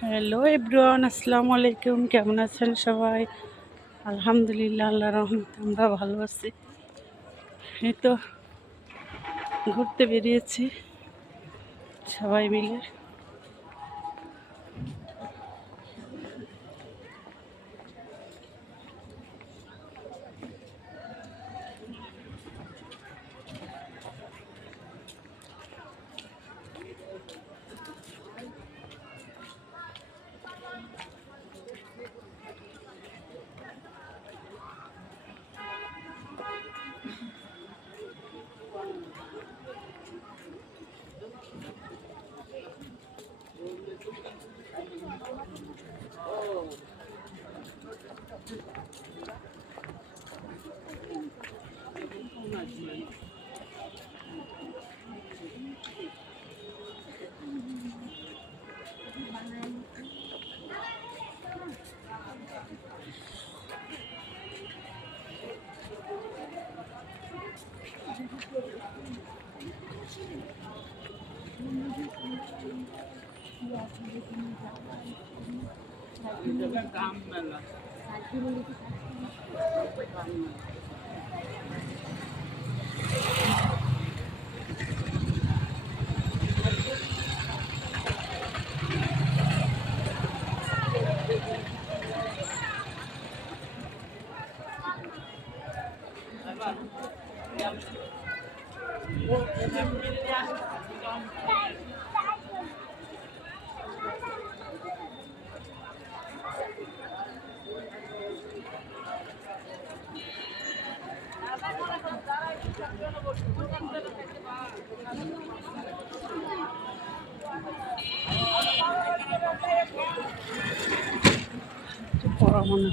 Hello everyone, আসসালামু আলাইকুম। কেমন আছেন সবাই? আলহামদুলিল্লাহ, আল্লাহর রহমতে আমরা ভালো আছি। এই তো ঘুরতে বেরিয়েছি সবাই মিলে। পড়া মনে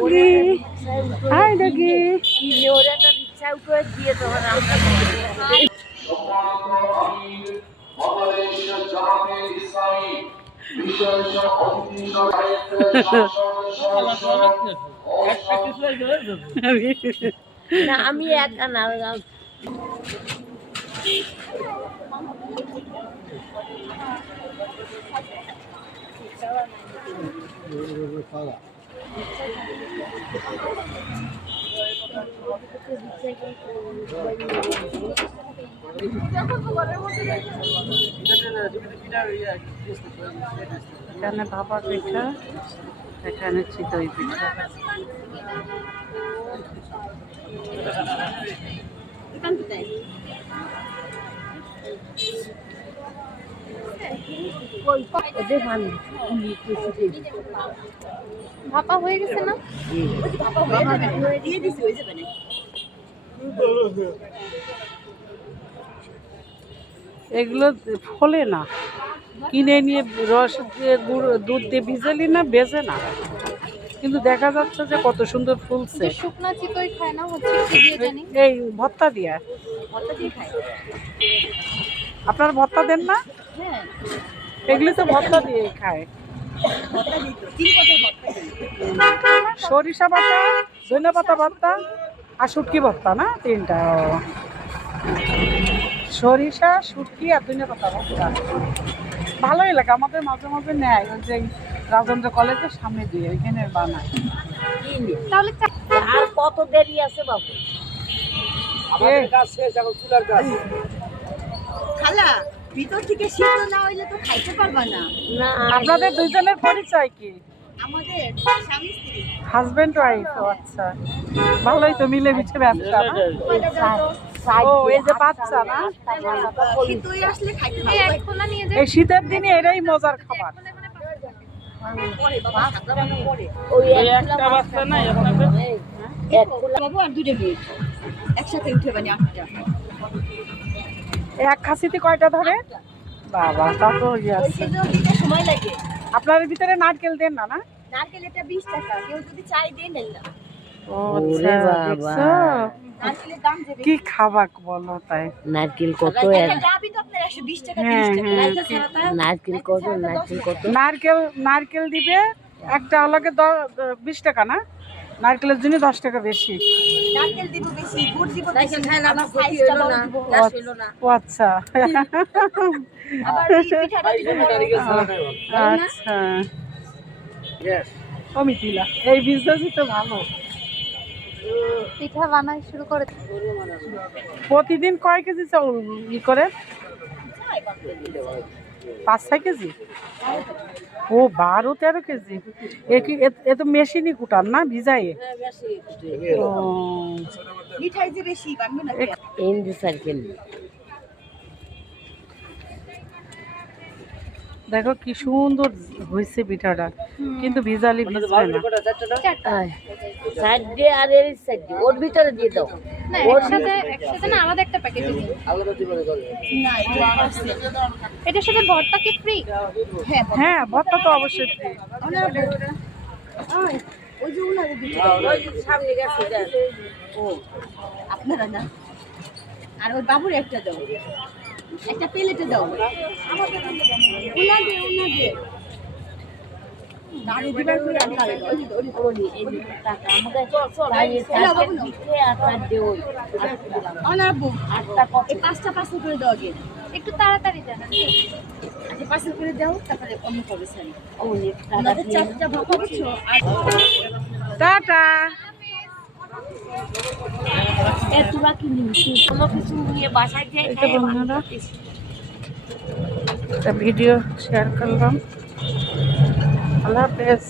ডগি। High doggy. আমি একা না এখানে ভাপা পিঠা, এখানে চিতই পিঠা। ভাপা হয়ে গেছে না? এগুলো ফলে না, কিনে নিয়ে রস দিয়ে দুধ দিয়ে ভিজালি না, বেজে না, কিন্তু দেখা যাচ্ছে যে কত সুন্দর ফুলছে। শুকনা চিতই খায় না, হচ্ছে কি দিয়ে জানি, এই ভর্তা দিয়া। ভর্তা দিয়ে খায়। আপনার ভর্তা দেন না? হ্যাঁ এগুলি তো ভর্তা দিয়ে খায়। সরিষা বাটা, ধনে পাতা ভর্তা আর শুটকি ভর্তা না, তিনটা। ও, সরিষা, শুটকি আর ধনে পাতা ভর্তা ভালোই লাগে। আমাদের মাঝে মাঝে নেয়, ওই যে রাজেন্দ্র কলেজের সামনে দিয়ে ওইখানে বানায়। তাহলে আর কত দেরি আছে বাবু? এই, খালা ভিতর থেকে সিদ্ধ না হইলে তো খাইতে পারবা না। না আপনাদের দুইজনের পরিচয় কি? আমাদের স্বামী স্ত্রী হাজবেন্ড ওয়াইফ? আচ্ছা, ভালোই তো, মিলেমিশে ব্যবসা না? ও, এই যে বাচ্চা না, শীতই আসলে খাইতে এই পারবা। এক খোলা নিয়ে যাই এই শীতের দিনে এটাই মজার খাবার। পরে বাবা ঠান্ডা পরে ওই একটা বাচ্চা না, এক খোলা বাবু আর দুটো মিনিট একসাথে উঠে বানি 8টা। এক খাসিতে কয়টা ধরে? বাবা, তা তো ইয়ে ওই আছে। সেজন্য দিতে সময় লাগে। আপনার ভিতরে নারকেল দেন না? না, নারকেল এটা 20 টাকা, কেউ যদি চাই দিয়ে নেন না। ও আচ্ছা, দেখছো? নারকেলের দাম যে কি খাবা বলো তাই? নারকেল কত একটা ডাবই তো আপনার 120 টাকা হ্যাঁ, 30 টাকা। হ্যাঁ। নারকেল ছাড়াটা নারকেল কত নারকেল কত নারকেল দিবে একটা হলকে 20 টাকা না, নারকেলের জন্য 10 টাকা বেশি। নারকেল দিব বেশি, গুড় দিব বেশি। নারকেল খায় না, আবার আমার ক্ষতি size টা হইলো বড় না, দিব। গ্যাস হইলো না। ও আচ্ছা, আবার এই পিঠাটা দিব বড়। আচ্ছা। ও মিথিলা, এই বিজনেসই তো ভালো। পিঠা বানাই শুরু করে প্রতিদিন কয় কেজি চাউল ই করে? 5-6 কেজি? ও, 12-13 কেজি। এ তো মেশিনই কুটান না, ভিজাই? ও, মিঠাই যে বেশি বানবে না। ইন্দি সার্কেল দেখো কি সুন্দর হয়েছে পিঠাটা, কিন্তু ভিজালি ভিজবে না। সাইড দিয়ে আর এর সাইড দিয়ে ওর ভিতরে দিয়ে দাও। না একসাথে না, আলাদা একটা প্যাকেট দিন। না এটা আছে। এটার সাথে ভর্তা কি ফ্রি? হ্যাঁ হ্যাঁ, ভর্তা তো অবশ্যই free। ওনারা ওই যে ওনারা দিতে ওই যে সামনে গেছে দেখ। ও আপনারা না, আর ওই বাবুর একটা দাও, একটা প্লেটে দাও। উনাদের নাড়ি দিবার করে আর নাড়ি দাও। ওই যে ওই এই যে টাকা আমাদের বাইরে সার্কেল দিতে আর তার দিয়ে ওই ওনারা বউ আটটা কত এই 5টা পার্সেল করে দাও আগে। একটু তাড়াতাড়ি দেন। আগে পার্সেল করে দাও, তারপরে অন্য করবে স্যার। অনেক টাকা ওনাদের দিয়ে 4টা ভাগ করছো আর টাটা। তোরা কি নিবি কোনো কিছু নিয়ে বাসায় দিয়ে এটা বন্ধুরা, একটা ভিডিও শেয়ার করলাম। আল্লাহ হাফেজ।